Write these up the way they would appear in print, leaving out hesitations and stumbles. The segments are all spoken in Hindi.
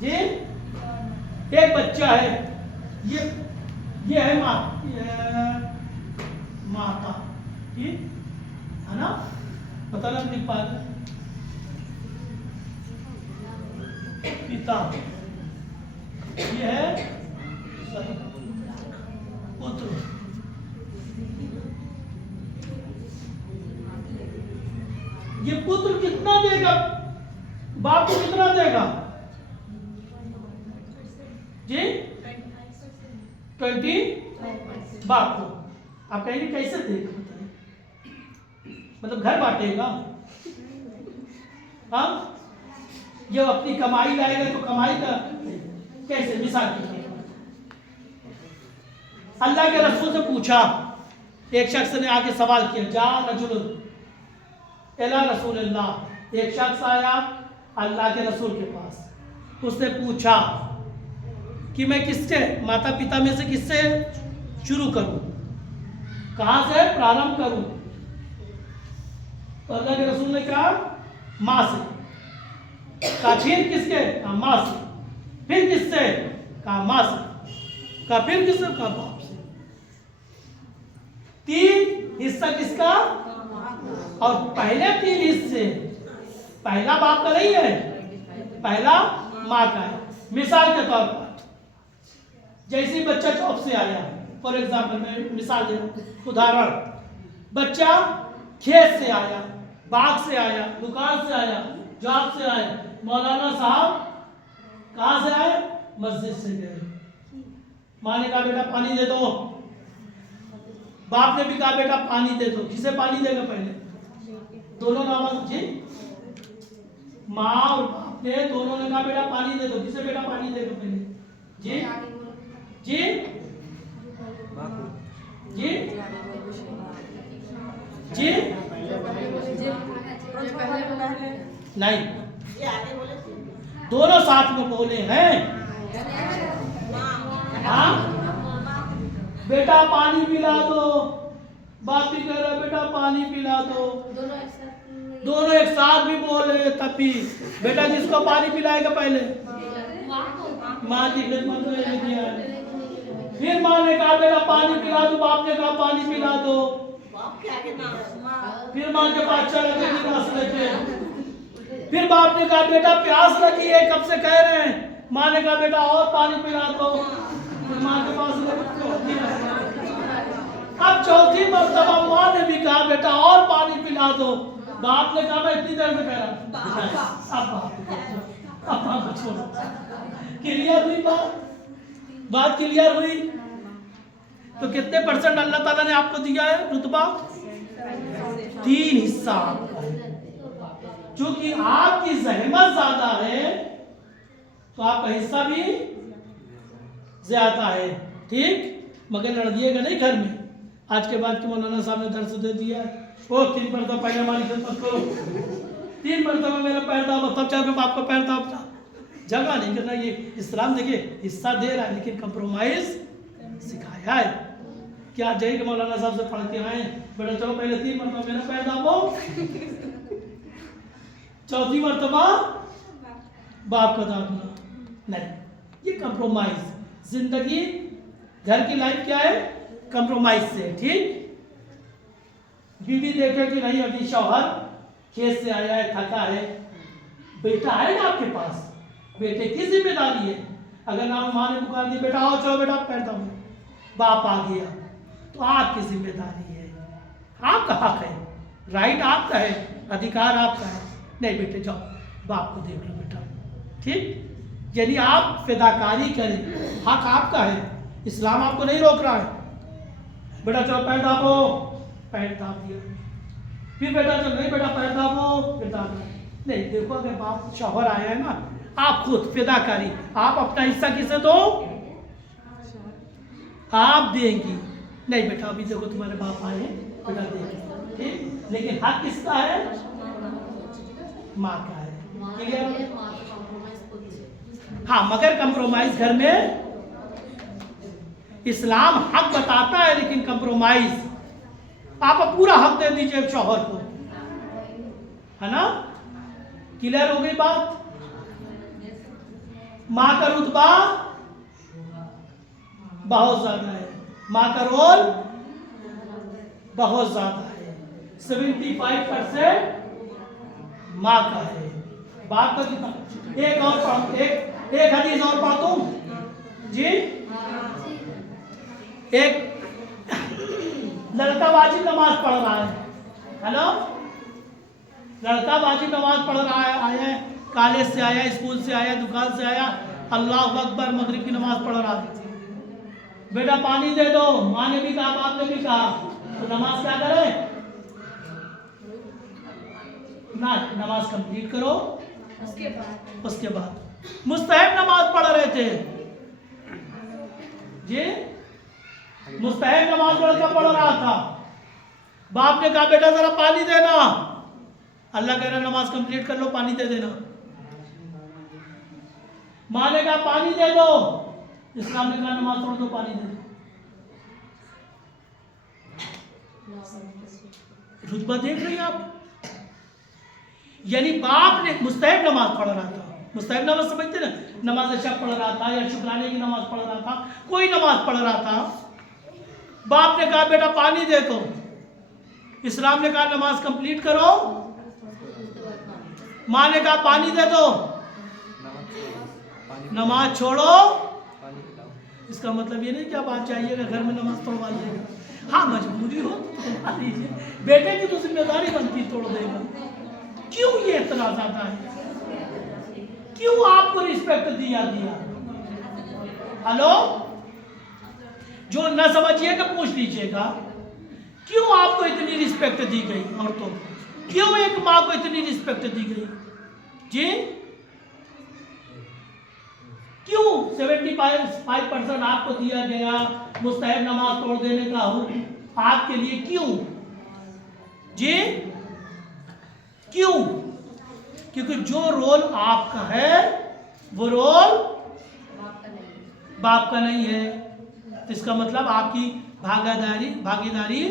जी एक बच्चा है, ये है माता, ठीक है ना, पता ना लिख पा रहे, पिता, ये है पुत्र, ये पुत्र कितना देगा, बाप को कितना देगा जी 20 बाप को। आप कहेंगे कैसे देगा, बताइए, मतलब घर बांटेगा, हाँ, जब अपनी कमाई लाएगा तो कमाई का कैसे, मिसाल की अल्लाह के रसूल से पूछा, एक शख्स ने आके सवाल किया, जा रजुल इला रसूलिल्लाह, एक शख्स आया अल्लाह के रसूल के पास, उसने पूछा कि मैं किससे, माता पिता में से किससे शुरू करूं, कहां से प्रारंभ करूं, तो अल्लाह के रसूल ने कहा माँ से, कहा फिर किसके, कहा माँ से, फिर किससे, कहा माँ से, कहा फिर किससे, कहा बाप से। 3 हिस्सा किसका, और पहले 3 हिस्से पहला बाप का नहीं है, पहला माँ का है। मिसाल के तौर पर जैसे बच्चा जॉब से आया, फॉर एग्जाम्पल मैं मिसाल दे रहा हूं, उदाहरण, बच्चा खेत से आया, बाग से आया, दुकान से आया, जॉब से आया, मौलाना साहब कहां से आए, मस्जिद से गए, माँ ने कहा बेटा पानी दे दो, बाप ने भी कहा बेटा पानी दे दो, किसे पानी देगा पहले, दोनों का आवाज जी, माँ और बाप ने दोनों ने कहा बेटा पानी दे दो, किसे बेटा पानी देगा पहले, जी जी जी जी नहीं, दोनों साथ में बोले हैं, हाँ, बेटा पानी पिला दो, बाप भी कह रहा बेटा पानी पिला दो, दोनों एक साथ भी बोल रहे, तब भी बेटा जिसको पानी पिलाएगा पहले, माँ की खिदमत में किया है। फिर माँ ने कहा बेटा पानी पिला दो, बाप ने कहा पानी पिला दो, फिर माँ के पास चला गया गिलास लेके, फिर बाप ने कहा बेटा प्यास लगी है, कब से कह रहे हैं, माँ ने कहा बेटा और पानी पिला दो, फिर माँ के पास अब चौथी मर्तबा माँ ने भी कहा बेटा और पानी पिला दो, बाप ने कहा मैं इतनी देर से कह रहा, अब छोड़ो, क्लियर हुई बात क्लियर हुई। तो कितने % अल्लाह ताला ने आपको दिया है रुतबा, 3 हिस्सा आपका है, क्योंकि आपकी जहमत ज्यादा है तो आपका हिस्सा भी ज्यादा है, ठीक, मगर लड़िएगा नहीं घर में। आज के बाद के मौलाना साहब ने दर्श दे दिया है, ओ 3 मरतबा पहले हमारी खिदमत करो, 3 मरतबा मेरा पैर दाब, तब जाकर बाप का पैर दाब, जगह नहीं करना। ये इस्लाम देखिए हिस्सा दे रहा है लेकिन कंप्रोमाइज सिखाया है। क्या जाएगा मौलाना साहब से पढ़ के आए, बेटा चलो पहले 3 मरतबा मेरा पैर दाबो, 4थी मरतबा बाप का दाबना, नहीं, ये कंप्रोमाइज, जिंदगी घर की लाइफ क्या है, कंप्रोमाइज से, ठीक। बीवी देखे कि नहीं अभी शौहर खेत से आया है, थका है, बेटा है ना आपके पास, बेटे की जिम्मेदारी है, अगर ना माँ ने पुकार दी बेटा आओ चलो बेटा पैर दाबो, बाप आ गया तो आपकी जिम्मेदारी है, आपका हक है, राइट आपका है, अधिकार आपका है, नहीं बेटे जाओ बाप को देख लो बेटा, ठीक। यानी आप फिदाकारी करें, हक आपका है, इस्लाम आपको नहीं रोक रहा है, बेटा चलो पैर दाबो, पैर दाब दिया, फिर बेटा चलो नहीं बेटा पैर दाबो, फिर दाब नहीं। देखो अगर बाप शौहर आया है ना, आप खुद फिदाकारी, आप अपना हिस्सा किसे दो, आप देंगी, नहीं बेटा अभी देखो तुम्हारे बाप आए हैं बेटा देंगे, ठीक, लेकिन हक किसका है, माँ का है, क्लियर। हाँ मगर कंप्रोमाइज घर में इस्लाम हक बताता है, लेकिन कंप्रोमाइज आप पूरा हक दे दीजिए शौहर को, है ना, क्लियर हो गई बात। माँ का रुतबा बहुत ज्यादा है, माँ का रोल बहुत ज्यादा है। 75% माँ का है, बाप का कितना? एक और पढ़, एक हदीस और पढ़ दूं जी। एक लड़का वाजिब नमाज पढ़ रहा है, हेलो, लड़का वाजिब नमाज पढ़ रहा है, आया कॉलेज से आया, स्कूल से आया, दुकान से आया, अल्लाह अकबर मगरिब की नमाज पढ़ रहा है। बेटा पानी दे दो, माँ ने भी कहा, बाप ने भी कहा, तो नमाज क्या करे ना, नमाज कंप्लीट करो। उसके बाद मुस्तहब नमाज पढ़ रहे थे जी, मुस्तहब नमाज पढ़ रहा था, बाप ने कहा बेटा जरा पानी देना, अल्लाह कह रहा नमाज कंप्लीट कर लो, पानी दे देना। माँ ने कहा पानी दे दो, इस्लाम ने कहा नमाज पढ़ दो, पानी दे दो। रुतबा देख रहे हैं आप, यानी बाप ने मुस्तहब नमाज पढ़ रहा था, मुस्तहब नमाज समझते ना, नमाज शब पढ़ रहा था या शुक्राने की नमाज पढ़ रहा था, कोई नमाज पढ़ रहा था, बाप ने कहा बेटा पानी दे दो, इस्लाम ने कहा नमाज कंप्लीट करो, माँ ने कहा पानी दे दो, नमाज छोड़ो। इसका मतलब ये नहीं कि आप आज जाइएगा घर में नमाज तोड़वा लीजिएगा, हाँ मजबूरी हो तो तोड़वा लीजिए, बेटे की तो जिम्मेदारी बनती तोड़ देगा। क्यों ये इतना ज्यादा है, क्यों आपको रिस्पेक्ट दिया? हेलो, जो न समझिएगा पूछ लीजिएगा, क्यों आपको इतनी रिस्पेक्ट दी गई औरतों को, क्यों एक माँ को इतनी रिस्पेक्ट दी गई जी? क्यों 75% आपको दिया गया मुस्तहब नमाज तोड़ देने का हुक्म आपके लिए, क्यों जी? क्यों? क्योंकि जो रोल आपका है वो रोल बाप का नहीं है। तो इसका मतलब आपकी भागीदारी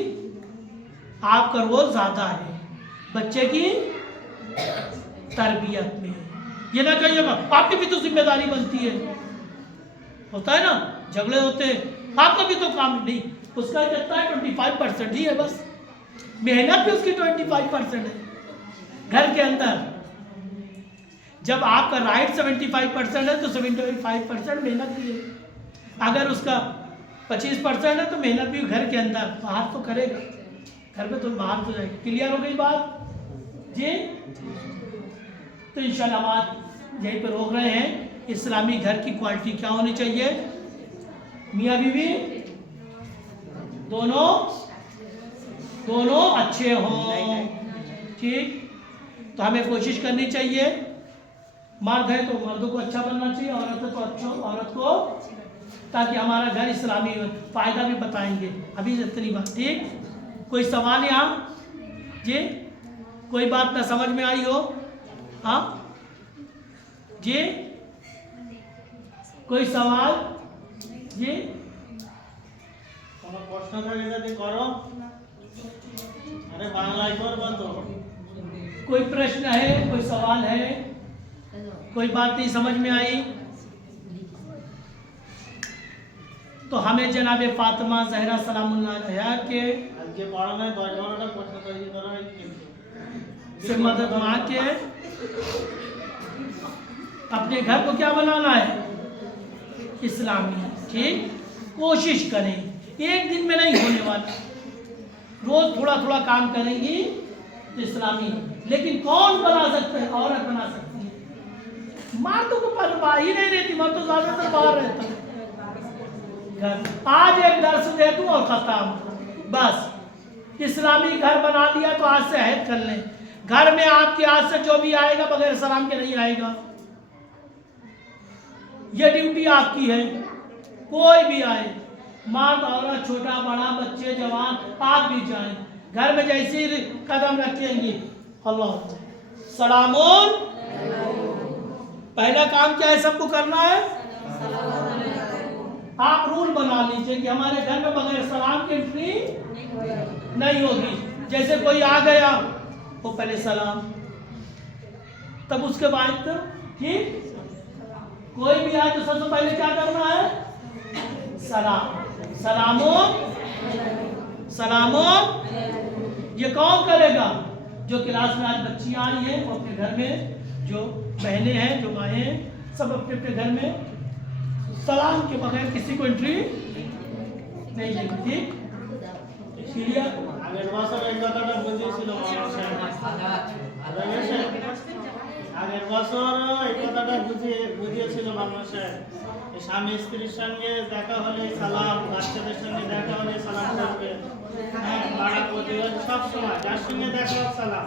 आपका रोल ज्यादा है बच्चे की तरबियत में। ये ना कहिएगा आपकी भी तो जिम्मेदारी बनती है, होता है ना, झगड़े होते हैं, आपका भी तो काम नहीं, उसका कितना है 25% ही है बस, मेहनत भी उसकी 25% है घर के अंदर। जब आपका राइट 75% है तो 75% मेहनत भी है, अगर उसका 25% है तो मेहनत भी घर के अंदर, बाहर तो करेगा, घर में तो बाहर तो जाएगा। क्लियर हो गई बात जी? तो इंशाल्लाह हम आज यहीं पर रोक रहे हैं। इस्लामी घर की क्वालिटी क्या होनी चाहिए? मियाँ बीवी दोनों अच्छे हों, ठीक? तो हमें कोशिश करनी चाहिए, मर्द है तो मर्दों को अच्छा बनना चाहिए, औरत है तो अच्छा औरत को, ताकि हमारा घर इस्लामी हो। फायदा भी बताएंगे, अभी इतनी बात, ठीक? कोई सवाल यहाँ जी? कोई बात ना समझ में आई हो? हाँ जी, कोई सवाल जी? प्रश्न था करो, अरे बांग्ला तो कोई प्रश्न है, कोई सवाल है, कोई बात नहीं समझ में आई तो हमें जनाब फातिमा जहरा सलामुल्लाह अलैहा के से मदद मांग के अपने घर को क्या बनाना है? इस्लामी, ठीक? कोशिश करें, एक दिन में नहीं होने वाला, रोज थोड़ा थोड़ा काम करेंगी तो इस्लामी। लेकिन कौन बना सकते हैं? औरत बना सकती है, मर्द को परवाह ही नहीं रहती, मर्द तो ज्यादातर बाहर रहता है। आज एक दर्स दे दूं और खत्म, बस इस्लामी घर बना लिया तो आज से अहद कर लें, घर में आपके आज से जो भी आएगा बगैर सलाम के नहीं आएगा। ये ड्यूटी आपकी है, कोई भी आए, मर्द औरत छोटा बड़ा बच्चे जवान, आप भी जाए, घर में जैसे ही कदम रखेंगे अल्लाह सलामुन, पहला काम क्या है? सबको करना है, आप रूल बना लीजिए कि हमारे घर में बगैर सलाम की एंट्री नहीं होगी। जैसे कोई आ गया वो पहले सलाम, तब उसके बाद ठीक, कोई भी आए तो सबसे पहले क्या करना है? सलाम। सलामो सलामो। ये कौन करेगा? जो क्लास में आज बच्चियां आई हैं वो अपने घर में, जो बहनें हैं, जो माएँ हैं, सब अपने अपने घर में सलाम के बगैर किसी को एंट्री नहीं देगी। ठीक, क्लियर? আগের বছর এই কথাটা বুঝিয়েছিল মামা সাহেব। আগের বছর এই কথাটা বুঝিয়েছিল মামা সাহেব। এই স্বামী স্ত্রীর সঙ্গে দেখা হলে সালাম, বাচ্চাদের সঙ্গে দেখা হলে সালাম করবে। হ্যাঁ, পাড়া প্রতিবেশী সব সময় যার সঙ্গে দেখা হোক সালাম।